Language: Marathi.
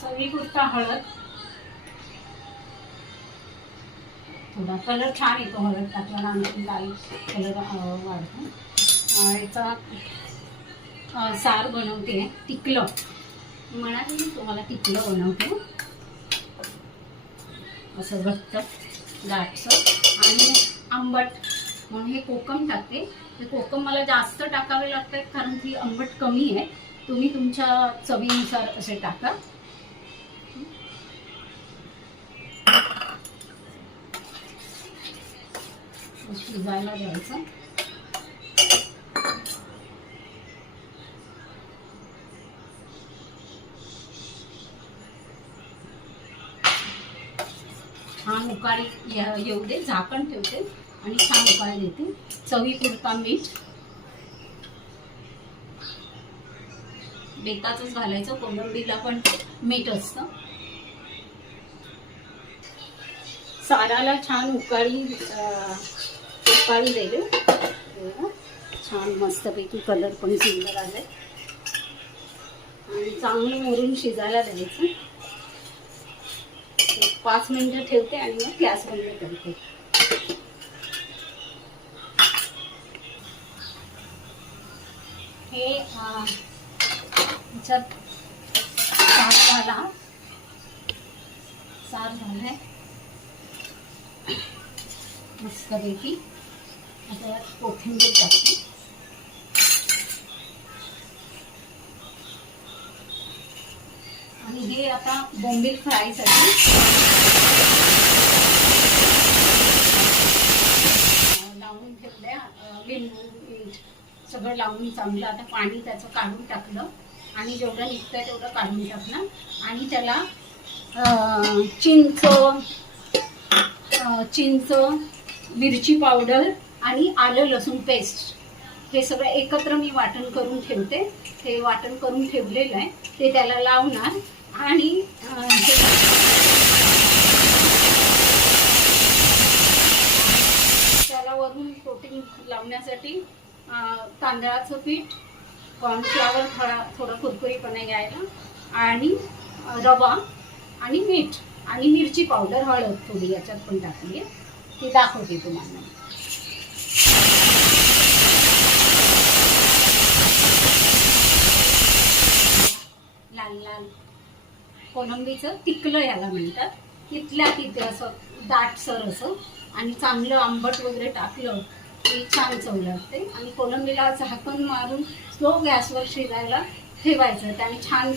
चवीपुरता हळद, थोडा कलर छान येतो हळद टाकल्याला, आणखी लाल कलर वाढतो. याचा सार बनवते टिकलं, म्हणाले मी तुम्हाला टिकलं बनवते असं घट्ट दाटसर आणि आंबट, म्हणून हे कोकम टाकते. ते कोकम मला जास्त टाकावे लागतात कारण ती आंबट कमी आहे. तुम्ही तुमच्या चवीनुसार असे टाका. शिजायला द्यायचं. छान उकाळी येऊ दे, झाकण ठेवते आणि छान उकाळी देते. चवीपुरता मीठ, बेताचंच घालायचं, कोलंबीला पण मीठ असतं. साराला छान उकाळी दिली, छान मस्तपैकी कलर पण सुंदर आलाय आणि चांगलं मोरून शिजायला द्यायचं. 5 मिनिटं ठेवते आणि मग गॅस बंद करते. हे ह्याच्यात सार झालाय मस्तपैकी. आता कोथिंबीर टाकते आणि हे आता बोंबील फ्रायसाठी लावून ठेवल्या. लिंबू मीठ सगळं लावून चांगलं आता पाणी त्याचं काढून टाकलं आणि जेवढं निघतंय तेवढं काढून टाकलं आणि त्याला चिंच, मिरची पावडर आणि आलं लसूण पेस्ट हे सगळं एकत्र मी वाटण करून ठेवते. ते वाटण करून ठेवलेलं आहे ते त्याला लावणार आणि त्याला वरून कोटिंग लावण्यासाठी तांदळाचं पीठ, कॉर्नफ्लॉवर थोडं कुरकुरीपणे घ्यायला आणि रवा आणि मीठ आणि मिरची पावडर, हळद थोडी याच्यात पण टाकली आहे, ती दाखवते तुम्हाला. लाल लाल कोलंबीचं टिकलं याला म्हणतात. तिथल्या तिथे असं दाटसर असं आणि चांगलं आंबट वगैरे टाकलं की छान चव लागते. आणि कोलंबीला झाकण मारून स्लो गॅसवर शिजायला ठेवायचं, त्याने छान